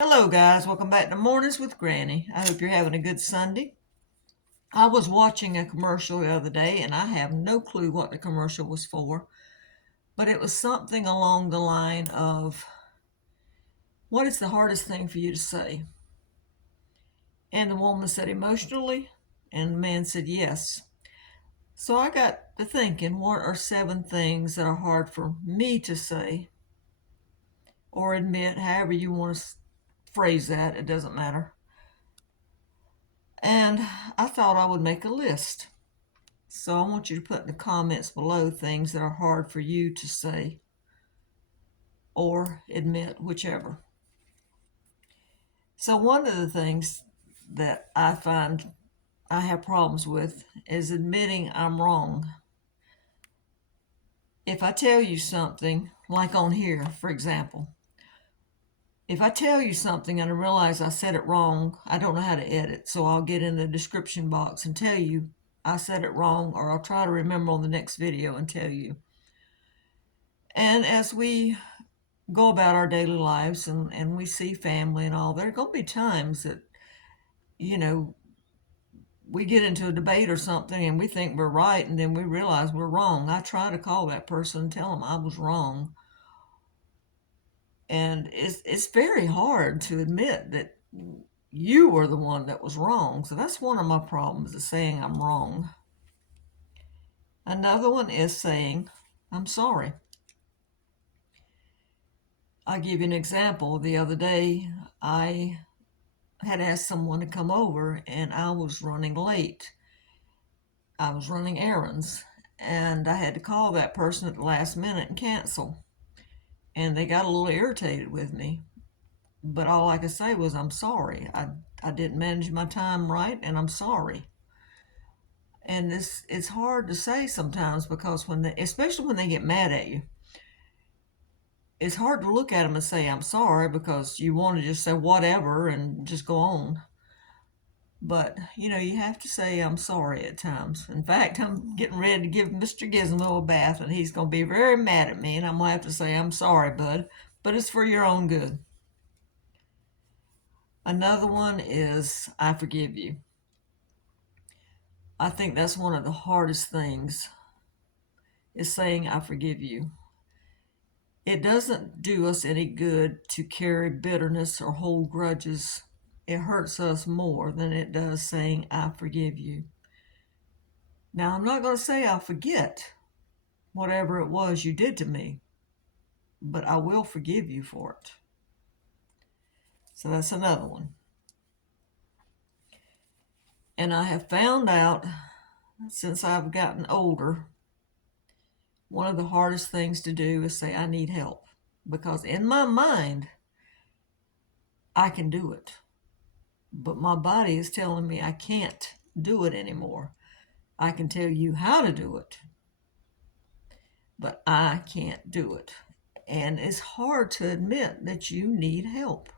Hello, guys. Welcome back to Mornings with Granny. I hope you're having a good Sunday. I was watching a commercial the other day, and I have no clue what the commercial was for, but it was something along the line of, "What is the hardest thing for you to say?" And the woman said, "Emotionally," and the man said, "Yes." So I got to thinking, what are 7 things that are hard for me to say or admit, however you want to phrase that, it doesn't matter. And I thought I would make a list. So I want you to put in the comments below things that are hard for you to say or admit, whichever. So one of the things that I find I have problems with is admitting I'm wrong. If I tell you something, like on here, for example, if I tell you something and I realize I said it wrong, I don't know how to edit, so I'll get in the description box and tell you I said it wrong, or I'll try to remember on the next video and tell you. And as we go about our daily lives and we see family and all, there are going to be times that, you know, we get into a debate or something and we think we're right and then we realize we're wrong. I try to call that person and tell them I was wrong. And it's very hard to admit that you were the one that was wrong. So that's one of my problems, is saying I'm wrong. Another one is saying I'm sorry. I'll give you an example. The other day, I had asked someone to come over and I was running late. I was running errands and I had to call that person at the last minute and cancel. And they got a little irritated with me. But all I could say was, I'm sorry. I didn't manage my time right and I'm sorry. And it's hard to say sometimes because especially when they get mad at you, it's hard to look at them and say, I'm sorry, because you want to just say whatever and just go on. But, you have to say I'm sorry at times. In fact, I'm getting ready to give Mr. Gizmo a bath, and he's going to be very mad at me, and I'm going to have to say, I'm sorry, bud, but it's for your own good. Another one is, I forgive you. I think that's one of the hardest things, is saying I forgive you. It doesn't do us any good to carry bitterness or hold grudges. It hurts us more than it does saying I forgive you. Now, I'm not going to say I'll forget whatever it was you did to me, but I will forgive you for it. So that's another one. And I have found out, since I've gotten older, one of the hardest things to do is say I need help, because in my mind I can do it, but my body is telling me I can't do it anymore. I can tell you how to do it, but I can't do it. And it's hard to admit that you need help.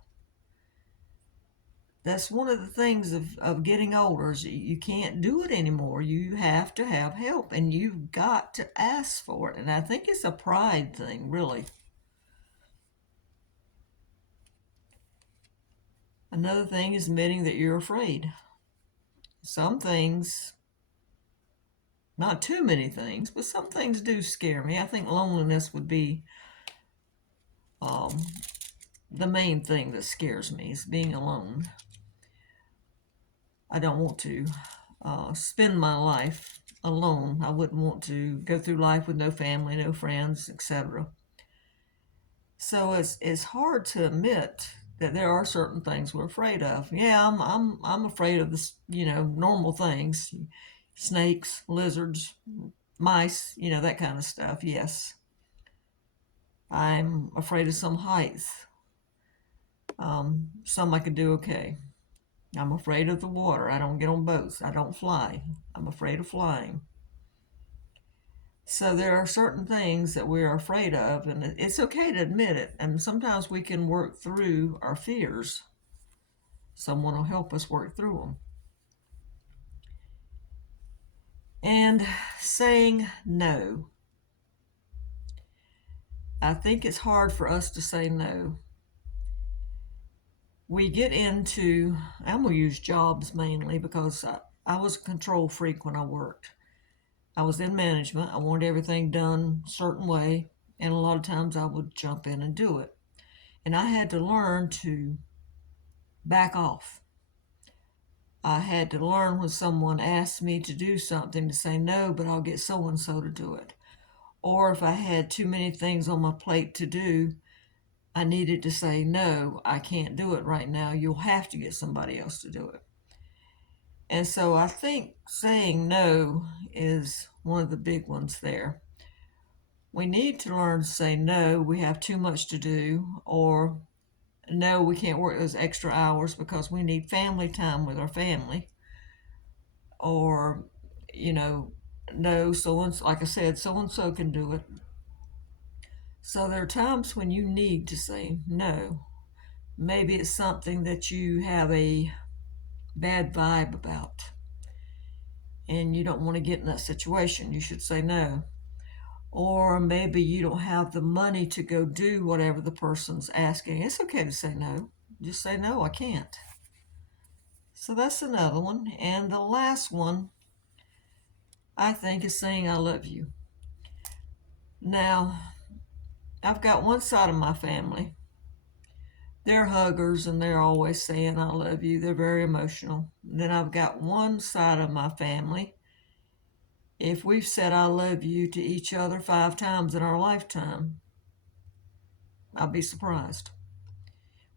That's one of the things of getting older, is you can't do it anymore. You have to have help, and you've got to ask for it. And I think it's a pride thing, really. Another thing is admitting that you're afraid. Some things, not too many things, but some things do scare me. I think loneliness would be the main thing that scares me, is being alone. I don't want to spend my life alone. I wouldn't want to go through life with no family, no friends, etc. So it's hard to admit that there are certain things we're afraid of. Yeah, I'm afraid of this, normal things, snakes, lizards, mice, that kind of stuff. Yes, I'm afraid of some heights. Some I could do okay. I'm afraid of the water. I don't get on boats. I don't fly. I'm afraid of flying. So there are certain things that we're afraid of, and it's okay to admit it. And sometimes we can work through our fears. Someone will help us work through them. And saying no. I think it's hard for us to say no. we get into, I'm going to use jobs mainly because I was a control freak when I worked. I was in management. I wanted everything done a certain way, and a lot of times I would jump in and do it. And I had to learn to back off. I had to learn when someone asked me to do something to say no, but I'll get so and so to do it. Or if I had too many things on my plate to do, I needed to say no, I can't do it right now. You'll have to get somebody else to do it. And so I think saying no is one of the big ones there. We need to learn to say no, we have too much to do, or no, we can't work those extra hours because we need family time with our family, or, you know, no, so and like I said, so and so can do it. So there are times when you need to say no. Maybe it's something that you have a bad vibe about and you don't want to get in that situation. You should say no. Or maybe you don't have the money to go do whatever the person's asking. It's okay to say no. Just say no, I can't. So that's another one. And the last one, I think, is saying I love you. Now, I've got one side of my family. They're huggers and they're always saying I love you. They're very emotional. Then I've got one side of my family. If we've said I love you to each other 5 times in our lifetime, I'd be surprised.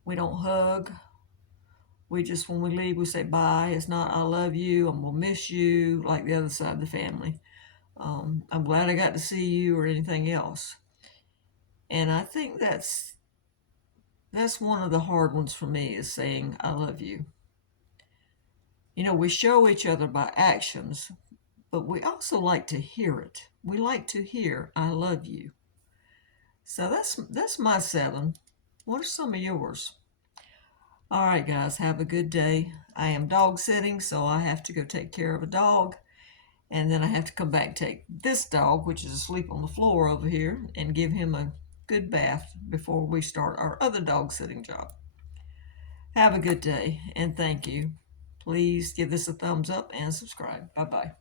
We don't hug. We just, when we leave, we say bye. It's not I love you, I'm going to miss you, like the other side of the family. I'm glad I got to see you, or anything else. And I think that's one of the hard ones for me, is saying I love you. You know, we show each other by actions, but we also like to hear it. We like to hear I love you. So that's my 7. What are some of yours? All right, guys, have a good day. I am dog sitting, so I have to go take care of a dog. And then I have to come back and take this dog, which is asleep on the floor over here, and give him a good bath before we start our other dog sitting job. Have a good day, and thank you. Please give this a thumbs up and subscribe. Bye-bye.